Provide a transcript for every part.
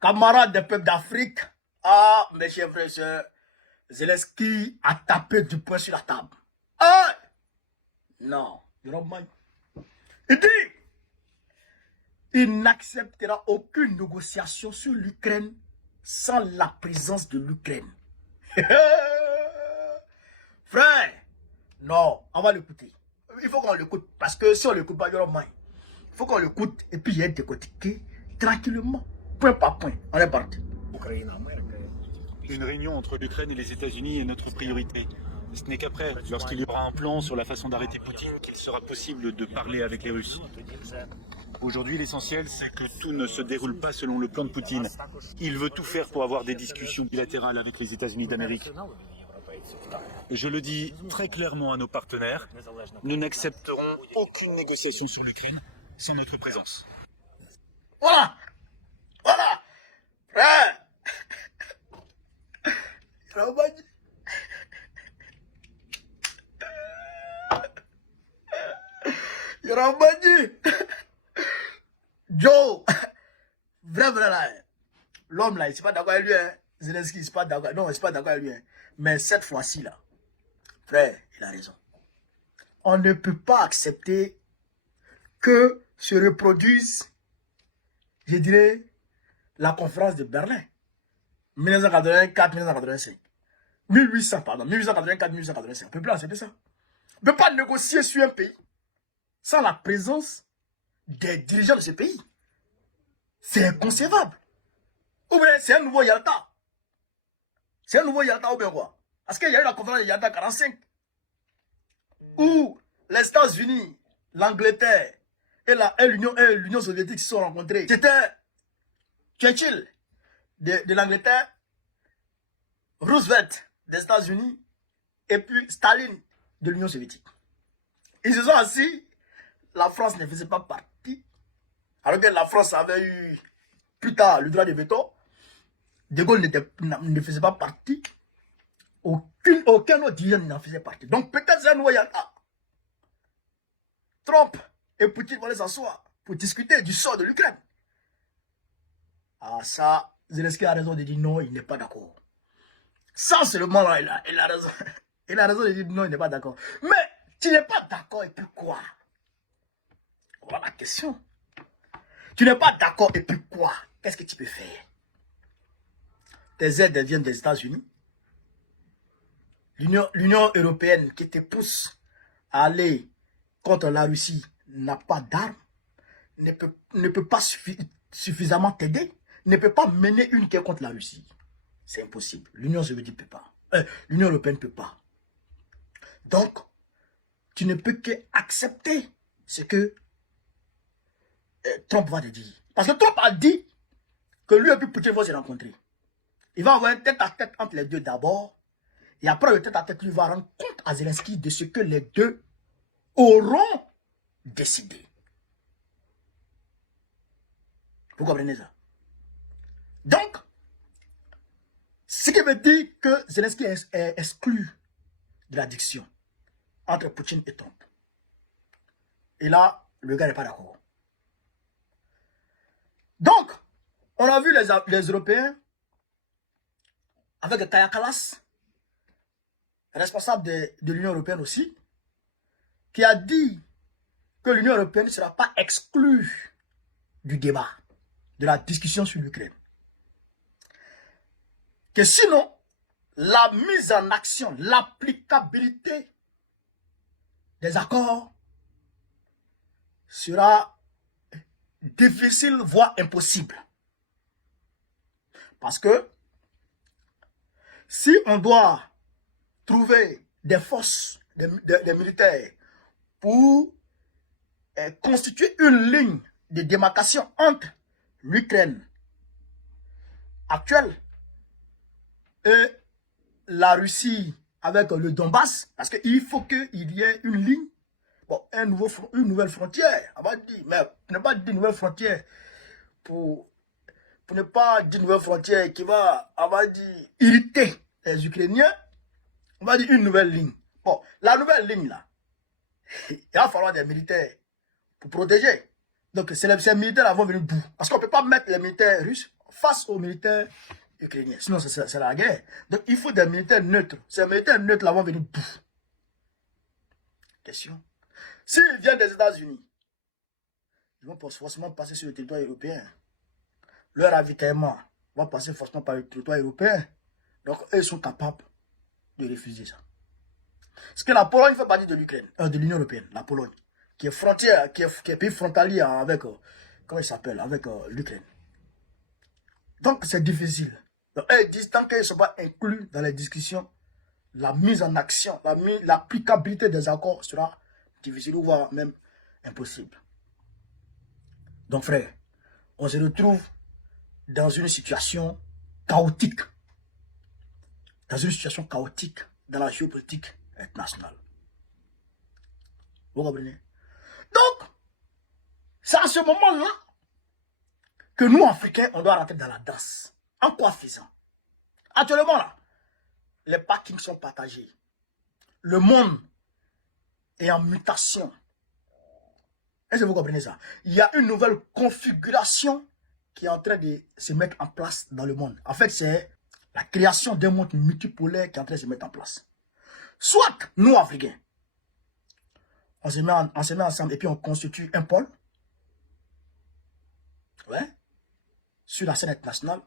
Camarades des peuples d'Afrique, ah, mes chers frères et sœurs, Zelensky a tapé du poing sur la table. Ah! Non, il dit, il n'acceptera aucune négociation sur l'Ukraine sans la présence de l'Ukraine. Frère, non, on va l'écouter. Il faut qu'on l'écoute, parce que si on l'écoute pas, il y aura moins. Il faut qu'on l'écoute et puis il y a décortiqué tranquillement, point par point. On est parti. Une réunion entre l'Ukraine et les États-Unis est notre priorité. Ce n'est qu'après, lorsqu'il y aura un plan sur la façon d'arrêter Poutine, qu'il sera possible de parler avec les Russes. Aujourd'hui, l'essentiel, c'est que tout ne se déroule pas selon le plan de Poutine. Il veut tout faire pour avoir des discussions bilatérales avec les États-Unis d'Amérique. Je le dis très clairement à nos partenaires, nous n'accepterons aucune négociation sur l'Ukraine sans notre présence. Voilà, voilà, frère. Yorambadi. Joe, vrai là, l'homme là, il n'est pas d'accord avec lui, hein. Zelensky, il n'est pas d'accord, non, il n'est pas d'accord avec lui, hein. Mais cette fois-ci là, frère, il a raison. On ne peut pas accepter que se reproduise, je dirais, la conférence de Berlin. 1984-1985. 1800, pardon, 1884-1885. On ne peut pas accepter ça. On ne peut pas négocier sur un pays sans la présence des dirigeants de ce pays. C'est inconcevable. Ou bien c'est un nouveau Yalta. C'est un nouveau Yalta ou bien quoi? Parce qu'il y a eu la conférence de Yalta 45. Où les États-Unis, l'Angleterre et l'Union soviétique se sont rencontrés. C'était Churchill de l'Angleterre, Roosevelt des États-Unis et puis Staline de l'Union soviétique. Ils se sont assis. La France ne faisait pas partie. Alors que la France avait eu plus tard le droit de veto. De Gaulle ne faisait pas partie. Aucun autre dirigeant n'en faisait partie. Donc peut-être c'est un nouveau Yalta. Trump et Poutine vont les s'asseoir pour discuter du sort de l'Ukraine. Ah ça, Zelensky a raison de dire non, il n'est pas d'accord. Ça seulement là, il a raison. Il a raison de dire non, il n'est pas d'accord. Mais tu n'es pas d'accord et puis quoi? Voilà la question. Tu n'es pas d'accord et puis quoi? Qu'est-ce que tu peux faire? Tes aides viennent des États-Unis. L'Union européenne qui te pousse à aller contre la Russie n'a pas d'armes, ne peut pas suffisamment t'aider, ne peut pas mener une guerre contre la Russie. C'est impossible. L'Union soviétique ne peut pas. L'Union européenne ne peut pas. Donc, tu ne peux qu'accepter ce que Trump va te dire. Parce que Trump a dit que lui et puis Poutine vont se rencontrer. Il va avoir un tête-à-tête entre les deux d'abord. Et après le tête-à-tête, lui va rendre compte à Zelensky de ce que les deux auront décidé. Vous comprenez ça? Donc, ce qui veut dire que Zelensky est exclu de la discussion entre Poutine et Trump. Et là, le gars n'est pas d'accord. Donc, on a vu les Européens avec Kaja Kallas, responsable de l'Union européenne aussi, qui a dit que l'Union européenne ne sera pas exclue du débat, de la discussion sur l'Ukraine. Que sinon, la mise en action, l'applicabilité des accords sera difficile, voire impossible. Parce que si on doit trouver des forces, des militaires pour constituer une ligne de démarcation entre l'Ukraine actuelle et la Russie avec le Donbass, parce qu'il faut qu'il y ait une ligne, bon, une nouvelle frontière, on va dire, mais ne pas dire nouvelle frontière pour ne pas dire nouvelle frontière qui va, on va dire, irriter les Ukrainiens, on va dire une nouvelle ligne. Bon, la nouvelle ligne là, il va falloir des militaires pour protéger. Donc, ces militaires là vont venir bout. Parce qu'on ne peut pas mettre les militaires russes, face aux militaires ukrainiens. Sinon, c'est la guerre. Donc, il faut des militaires neutres. Ces militaires neutres là vont venir bouffer. Question. S'ils viennent des États-Unis, ils vont forcément passer sur le territoire européen. Leur ravitaillement va passer forcément par le territoire européen. Donc, eux sont capables de refuser ça. Parce que la Pologne fait partie de l'Ukraine, de l'Union européenne, la Pologne, qui est frontière, qui est pays frontalier avec, comment il s'appelle, avec l'Ukraine. Donc, c'est difficile. Donc, eux disent, tant qu'ils ne sont pas inclus dans les discussions, la mise en action, l'applicabilité des accords sera difficile, ou voire même impossible. Donc, frère, on se retrouve dans une situation chaotique. Dans une situation chaotique dans la géopolitique internationale. Vous comprenez? Donc, c'est à ce moment-là que nous, Africains, on doit rentrer dans la danse. En quoi faisant? Actuellement, là, les parkings sont partagés. Le monde est en mutation. Est-ce que vous comprenez ça? Il y a une nouvelle configuration qui est en train de se mettre en place dans le monde. En fait, c'est la création d'un monde multipolaire qui est en train de se mettre en place. Soit, nous, Africains, on se met ensemble et puis on constitue un pôle, ouais, sur la scène internationale,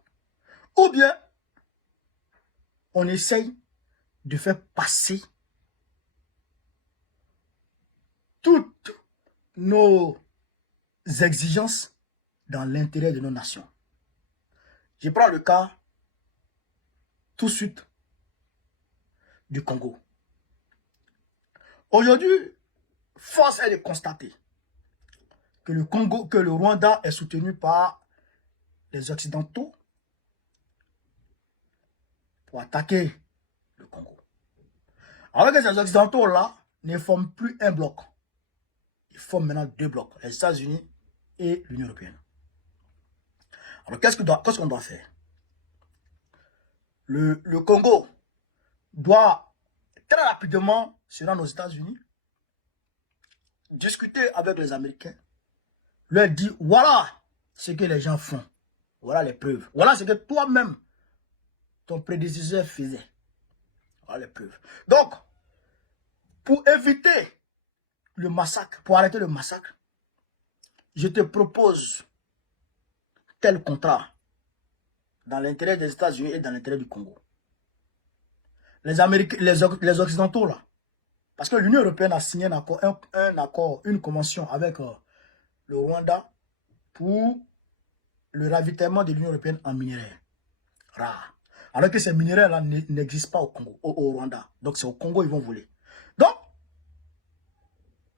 ou bien on essaye de faire passer toutes nos exigences dans l'intérêt de nos nations. Je prends le cas tout de suite du Congo. Aujourd'hui, force est de constater que le Congo, que le Rwanda est soutenu par les Occidentaux pour attaquer le Congo. Alors que ces Occidentaux-là ne forment plus un bloc. Ils forment maintenant deux blocs, les États-Unis et l'Union européenne. Alors qu'est-ce qu'on doit faire? Le Congo doit très rapidement se rendre aux États-Unis, discuter avec les Américains, leur dire voilà ce que les gens font, voilà les preuves, voilà ce que toi-même, ton prédécesseur faisait, voilà les preuves. Donc, pour éviter le massacre, pour arrêter le massacre, je te propose tel contrat dans l'intérêt des États-Unis et dans l'intérêt du Congo. Les Américains, les Occidentaux là, parce que l'Union européenne a signé un accord, une convention avec le Rwanda pour le ravitaillement de l'Union européenne en minerais rares. Alors que ces minerais là n'existent pas au Congo, au Rwanda. Donc c'est au Congo ils vont voler. Donc,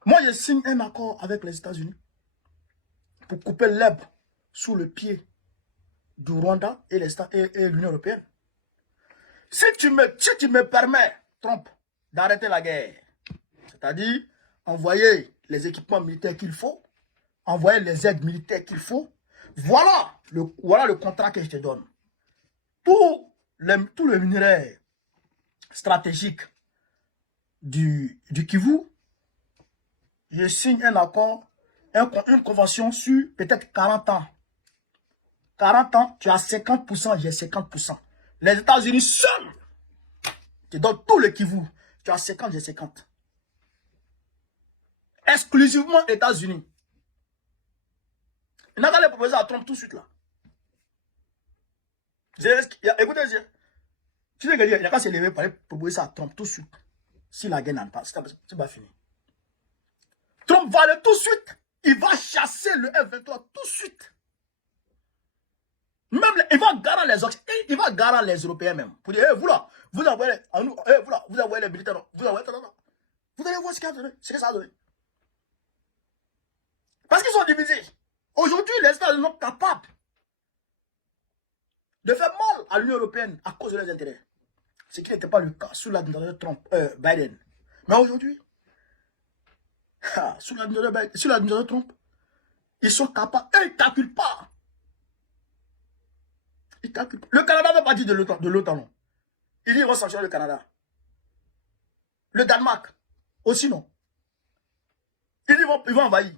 moi je signe un accord avec les États-Unis pour couper l'herbe sous le pied du Rwanda et l'Union européenne. Si tu me permets, Trump, d'arrêter la guerre, c'est-à-dire envoyer les équipements militaires qu'il faut, envoyer les aides militaires qu'il faut, voilà le contrat que je te donne. Tout le minerai stratégique du Kivu, je signe un accord, une convention sur peut-être 40 ans. 40 ans, tu as 50%, j'ai 50%. Les États-Unis seuls te donnent tout le Kivu. Tu as 50, j'ai 50. Exclusivement États-Unis. Il n'a qu'à les proposer à Trump tout de suite là. Écoutez, tu sais qu'il n'y a qu'à se lever pour aller proposer ça à Trump tout de suite. Si la guerre n'a pas, c'est pas fini. Trump va aller tout de suite. Il va chasser le F-23 tout de suite. Même il va garer les Européens même. Pour dire, vous là, vous envoyez les militaires. Vous allez voir ce que ça a donné. Parce qu'ils sont divisés. Aujourd'hui, les États-Unis sont capables de faire mal à l'Union européenne à cause de leurs intérêts. Ce qui n'était pas le cas sous l'administration Biden. Mais aujourd'hui, sous l'administration Trump, ils sont capables, ils ne calculent pas. Le Canada ne va pas dire de l'OTAN, non. Il dit qu'ils vont sanctionner le Canada. Le Danemark, aussi non. Ils vont envahir.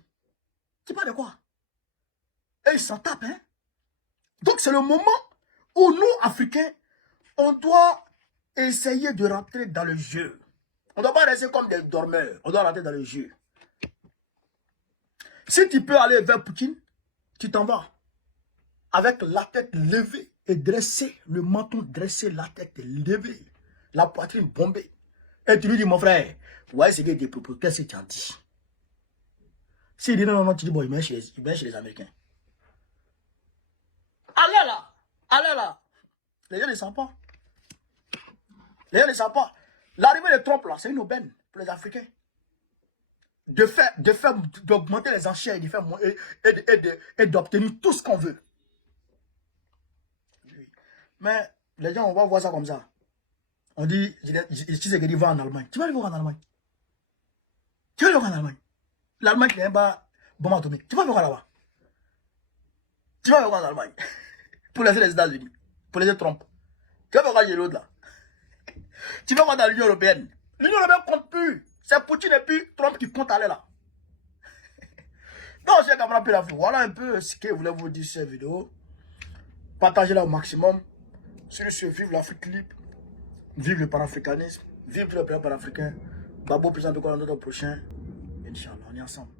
Tu parles de quoi? Et ils s'en tapent, hein. Donc c'est le moment où nous, Africains, on doit essayer de rentrer dans le jeu. On ne doit pas rester comme des dormeurs. On doit rentrer dans le jeu. Si tu peux aller vers Poutine, tu t'en vas. Avec la tête levée et dressée, le menton dressé, la tête levée, la poitrine bombée. Et tu lui dis, mon frère, ouais, c'est des propos, qu'est-ce que tu en dis? S'il dit non, tu dis, bon, il vient chez les Américains. Allez là. Les gens ne savent pas. Les gens ne savent pas. L'arrivée de Trump, là, c'est une aubaine pour les Africains. D'augmenter les enchères et d'obtenir tout ce qu'on veut. Mais les gens, on va voir ça comme ça. On dit, tu sais qu'il va en Allemagne. Tu vas aller voir en Allemagne. Tu vas aller voir en Allemagne. L'Allemagne qui n'est pas bombe atomique. Tu vas aller voir là-bas. Tu vas aller voir en Allemagne. Pour laisser les États-Unis. Pour laisser Trump. Tu vas voir l'autre là. Tu vas voir dans l'Union européenne. L'Union européenne compte plus. C'est Poutine et puis Trump qui compte aller là. Donc, chers camarades, voilà un peu ce que je voulais vous dire sur cette vidéo. Partagez-la au maximum. Sur ce, vive l'Afrique libre. Vive le panafricanisme. Vive le peuple panafricain. Babo, président de quoi dans notre prochain. Inch'Allah, on est ensemble.